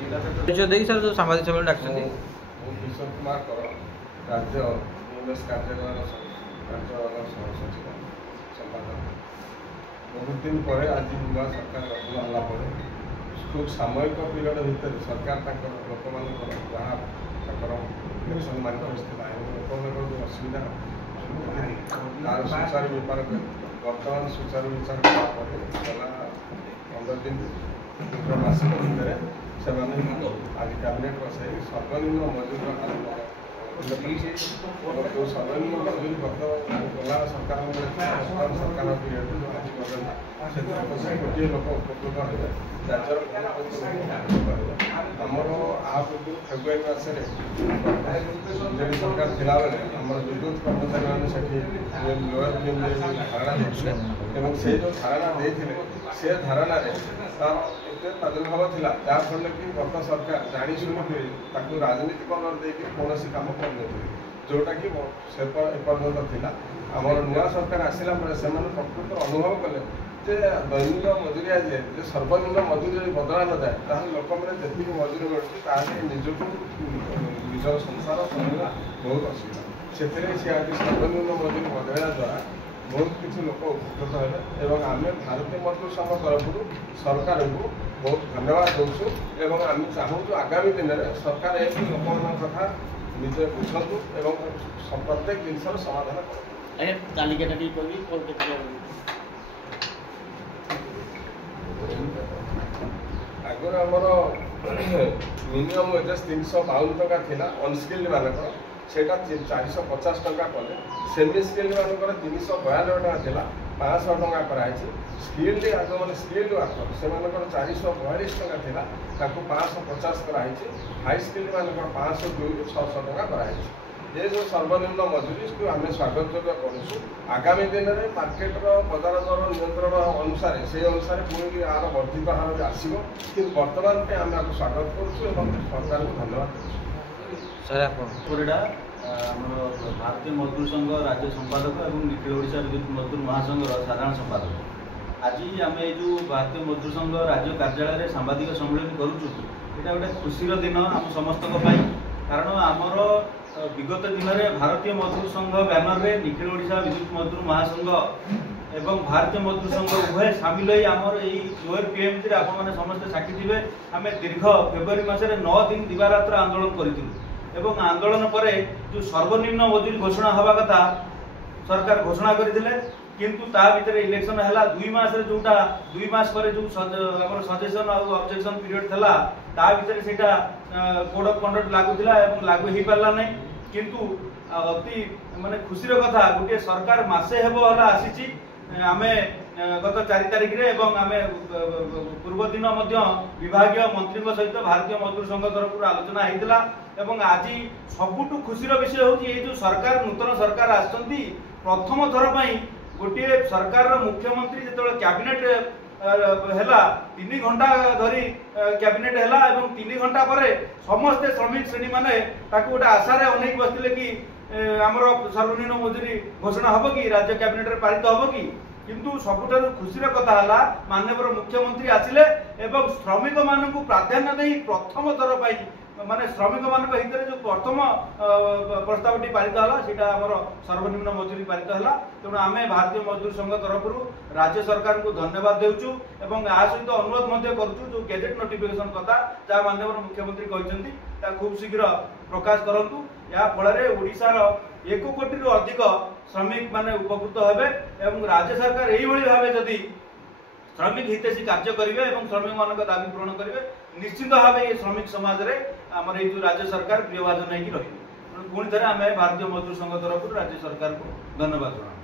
Sir जो सामाजिक सम्मेलन डाकछन्ती किशोर कुमार कर राज्य यूएस कार्यालय सचिव संपादक बहुत दिन पर आज नुआ सरकार गठन होगा खूब सामयिक पीरियड भितर सरकार लोक जहाँ सम्मानित लोक जो असुविधा तार सुचारू बेपार बर्तमान सुचारू विचार गला 15 दिन मासिक भितर से आज कैबिनेट बसाई सर्वनिम्न मजूर जो सर्वनिम्न मजूरी गत गला सरकार सरकार पीरियड आज से गोटे लोक उपकृत है राज्यर आमर आ पूर्व फेब्रुआरी मसरे बीजेपी सरकार थिला बेले आम विद्युत कर्मचारी मैंने लोअर धारणा देते से जो धारणा देते से धारणा तार एत प्रादुर्भाव था जहाँफल कि गत सरकार जाशुणी राजनीति कलर देकर कौन कम कर जोटा कि एपर्यंत था आमर नुआ सरकार आसला से प्रकृत अनुभव कले दैनिक मजूरी आज सर्वनिम्न मजूरी बदला न जाए लोक मैंने जी मजूरी मिलूँ निजक निजर संसार चलना बहुत असुविधा से आज सर्वनिम्न मजूरी बदलवा द्वारा बहुत किसी लोक उपकृत है आम भारतीय मजदूर संघ तरफ सरकार को बहुत धन्यवाद दूँ और आम चाहूँ आगामी दिन में सरकार एक लोक कथा निजे बुझु प्रत्येक जिनसर समाधान आगर आमर मिनिमम वेजेस 352 टका थिला अनस्किल्ड मानक सेटा 450 टका कले सेमी स्किल्ड मानकर 392 टका थिला 500 टका कराई स्किल्ड जो मैंने स्किल्ड वर्कर से 442 टका थिला ताकू 550 कराई हाई स्किल्ड मानकर 502 600 टका कराई ये जो सर्वनिम्न मजूरी को आम स्वागत करूँ आगामी दिन में मार्केटर बजार दर नियंत्रण अनुसार से अनुसार पुणी यार वर्धित हार भी आसो कि बर्तमान आम आपको स्वागत करुँ सरकार को धन्यवाद सर भारतीय मजदूर संघ राज्य संपादक और निखिल ओडिशा विद्युत मजदूर महासंघ साधारण संपादक आज आम जो भारतीय मजदूर संघ राज्य कार्यालय सांबादिक सम्मेलन करुँ यहाँ गोटे खुशी दिन आम समस्त कारण आमर विगत दिन में भारतीय मजदूर संघ बैनर में निखिल ओडिशा विद्युत मजदूर महासंघ एवं भारतीय मजदूर संघ उभय सामिल होमर लोअर पीएमसी आपने समस्ते साक्षी थे आम दीर्घ फेब्रुआरी मसरे 9 दिन दिवारात्र आंदोलन करूँ आंदोलन पर जो सर्वनिम्न मजूरी घोषणा हवा कथा सरकार घोषणा करते किंतु ता भीतर इलेक्शन है 2 मास जोटा 2 मास पर जो सजेशन और ऑब्जेक्शन पीरियड था ता भीतर सेटा कोड ऑफ कंडक्ट लागू थिला एवं लागू हो पारला नहीं किंतु अति माने खुशीर कथा गोटे सरकार मासे हेबो हला आसीची आमे गत 4 तारिख रे एवं आमे पूर्व दिन मध्य विभागीय मंत्री सहित भारतीय मजदूर संघ तरफ आलोचना होइतिला एवं आज सबुठु खुशीर विषय होची ये जो सरकार नूतन सरकार आछंती प्रथम थर पई गोटे सरकार मुख्यमंत्री जो कैबिनेट है 3 घंटा धरी कैबिनेट है 3 घंटा पर समस्ते श्रमिक श्रेणी माने गोटे आशार अनेक बसते कि आमर सर्वनिम्न मजूरी घोषणा हम कि राज्य कैबिनेट पारित हम कि किंतु सबुठ खुशी कथा है माननीय मुख्यमंत्री आसिले एवं श्रमिक मान प्राधान्य दे प्रथम थर पर माने श्रमिक मान हित जो प्रथम प्रस्तावटी पारित है आमर सर्वनिम्न मजूरी पारित है तेणु आम भारतीय मजदूर संघ तरफ राज्य सरकार को धन्यवाद देचु और आ सहित अनुरोध करुँ जो गेजेट नोटिफिकेशन कथा जहाँ माननीय मुख्यमंत्री कहते खूब शीघ्र प्रकाश करूँ या फल ओडिशार 1 कोटी अधिक श्रमिक माने उपकृत हेबे एवं राज्य सरकार यही भाव जदि श्रमिक हितैषी कार्य करेंगे और श्रमिक मान दाबी पूरण करेंगे निश्चित भाव ये श्रमिक समाज में आम जो राज्य सरकार प्रियभाजन नहीं रही पुणी थे आम भारतीय मजदूर संघ तरफ राज्य सरकार को धन्यवाद जनाऊँ।